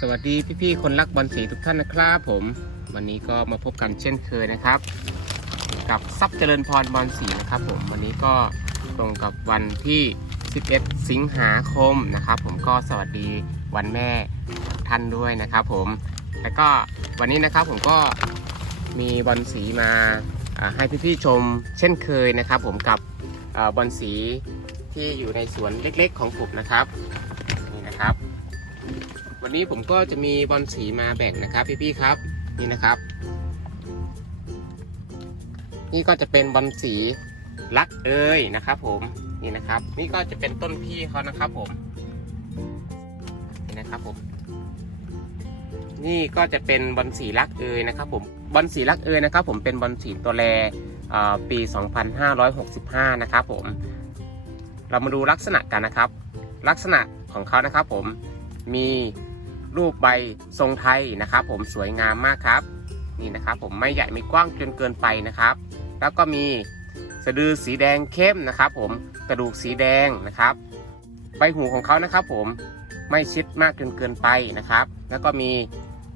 สวัสดีพี่ๆคนรักบอลสีทุกท่านนะครับผม วันนี้ก็มาพบกันเช่นเคยนะครับ กับซับเจริญพรบอลสีนะครับผมวันนี้ก็ตรงกับวันที่ 11 สิงหาคมนะครับ ผมก็สวัสดีวันแม่ท่านด้วยนะครับ ผมแล้วก็วันนี้นะครับผมก็มีบอลสีมาให้พี่ๆชมเช่นเคยนะครับ ผมกับบอลสีที่อยู่ในสวนเล็กๆของผมนะครับนี่นะครับ วันนี้ผมก็จะมีบอลสีมาแบ่งนะครับ พี่ๆครับนี่นะครับ นี่ก็จะเป็นบอลสีลักเอยนะครับผมนี่นะครับ นี่ก็จะเป็นต้นพี่เขานะครับผมนี่นะครับผม นี่ก็จะเป็นบอลสีลักเอยนะครับผมบอลสีลักเอยนะครับ ผมเป็นบอลสีตัวแรเอ่อปี 2565 นะครับผม เรามาดูลักษณะกันนะครับ ลักษณะของเขานะครับผมมี รูปใบทรงไทยนะครับ ผมสวยงามมากครับ นี่นะครับผมไม่ใหญ่ไม่กว้างจนเกินไปนะครับ แล้วก็มีสะดือสีแดงเข้มนะครับ ผมกระดูกสีแดงนะครับ ใบหูของเขานะครับ ผมไม่ชิดมากจนเกินไปนะครับ แล้วก็มี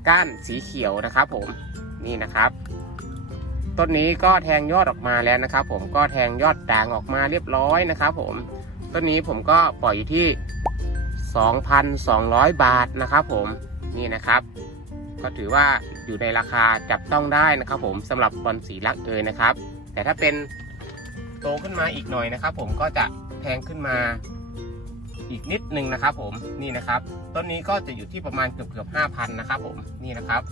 ก้านสีเขียวนะครับ ผมนี่นะครับต้นนี้ก็แทงยอดออกมาแล้วนะครับ ผมก็แทงยอดด่างออกมาเรียบร้อยนะครับ ผมต้นนี้ผมก็ปล่อยอยู่ที่ 2,200 บาทนะครับผมนี่นะครับ ก็ถือว่าอยู่ในราคาจับต้องได้นะครับ ผมสำหรับบอลสีลักเอยนะครับ แต่ถ้าเป็นโตขึ้นมาอีกหน่อยนะครับ ผมก็จะแพงขึ้นมาอีกนิดนึงนะครับ ผมนี่นะครับต้นนี้ก็จะอยู่ที่ประมาณเกือบเกือบห้าพันนะครับ ผมนี่นะครับ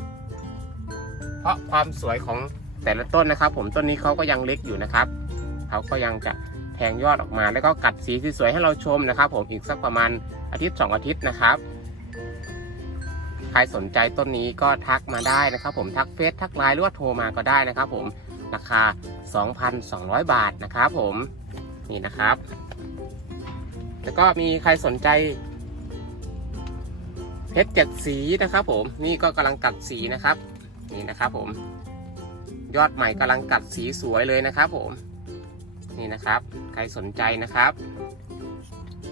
เพราะความสวยของแต่ละต้นนะครับ ผมต้นนี้เขาก็ยังเล็กอยู่นะครับเขาก็ยังจะ แทงยอดออกมา แล้วก็กัดสีสวยๆให้เราชมนะครับ ผมอีกสักประมาณอาทิตย์สองอาทิตย์นะครับ ใครสนใจต้นนี้ก็ทักมาได้นะครับ ผมทักเฟซทักไลน์หรือว่าโทรมาก็ได้นะครับ ผมราคา 2,200 บาทนะครับผมนี่นะครับ แล้วก็มีใครสนใจเพชรเจ็ดสีนะครับ ผมนี่ก็กำลังกัดสีนะครับ นี่นะครับ ผม ยอดใหม่กำลังกัดสีสวยเลยนะครับ ผม นี่นะครับ ใครสนใจนะครับ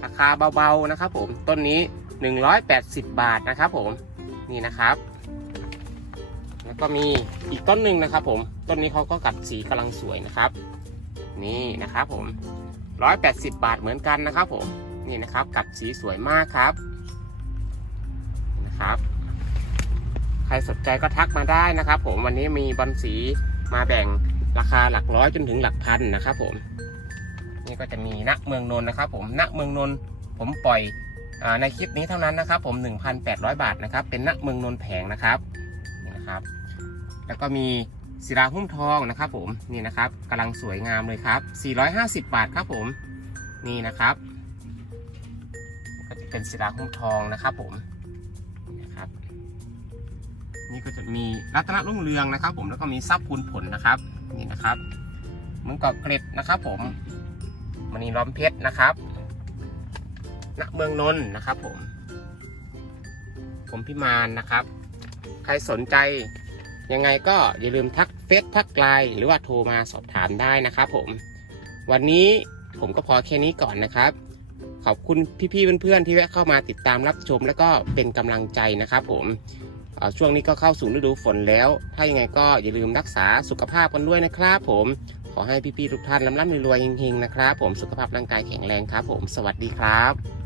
ราคาเบาๆนะครับ ผมต้นนี้ 180 บาทนะครับ ผมนี่นะครับ แล้วก็มีอีกต้นหนึ่งนะครับ ผมต้นนี้เขาก็กัดสีกำลังสวยนะครับ นี่นะครับ ผม 180 บาทเหมือนกันนะครับ ผมนี่นะครับกัดสีสวยมากครับนะครับใครสนใจก็ทักมาได้นะครับ ผมวันนี้มีบอลสีมาแบ่ง ราคาหลักร้อยจนถึงหลักพันนะครับผม นี่ก็จะมีณเมืองนนท์นะครับผมณเมืองนนท์ผมปล่อยอในคลิปนี้เท่านั้นนะครับ ผม 1,800 บาทนะครับ เป็นณเมืองนนท์แผงนะครับนี่นะครับ แล้วก็มีศิลาหุ้มทองนะครับ ผมนี่นะครับกำลังสวยงามเลยครับ 450 บาทครับผมนี่นะครับ ก็จะเป็นศิลาหุ้มทองนะครับ ผมนี่นะครับ นี่ก็จะมีรัตนรุ่งเรืองนะครับ ผมแล้วก็มีทรัพย์พูนผลนะครับ นี่นะครับมึงกอกเกร็ดนะครับ ผมมณีล้อมเพชรนะครับณเมืองนนท์นะครับ ผม ผมพิมานนะครับ ใครสนใจยังไงก็อย่าลืมทักเฟซทักไลน์หรือว่าโทรมาสอบถามได้นะครับผม วันนี้ผมก็พอแค่นี้ก่อนนะครับ ขอบคุณพี่ๆเพื่อนๆที่แวะเข้ามาติดตามรับชม แล้วก็เป็นกำลังใจนะครับ ผม ช่วงนี้ก็เข้าสู่ฤดูฝนแล้ว ถ้ายังไงก็อย่าลืมรักษาสุขภาพกันด้วยนะครับผม ขอให้พี่ๆทุกท่านร่ำร่ำรวยๆเฮงๆนะครับผมสุขภาพร่างกายแข็งแรงครับผมสวัสดีครับ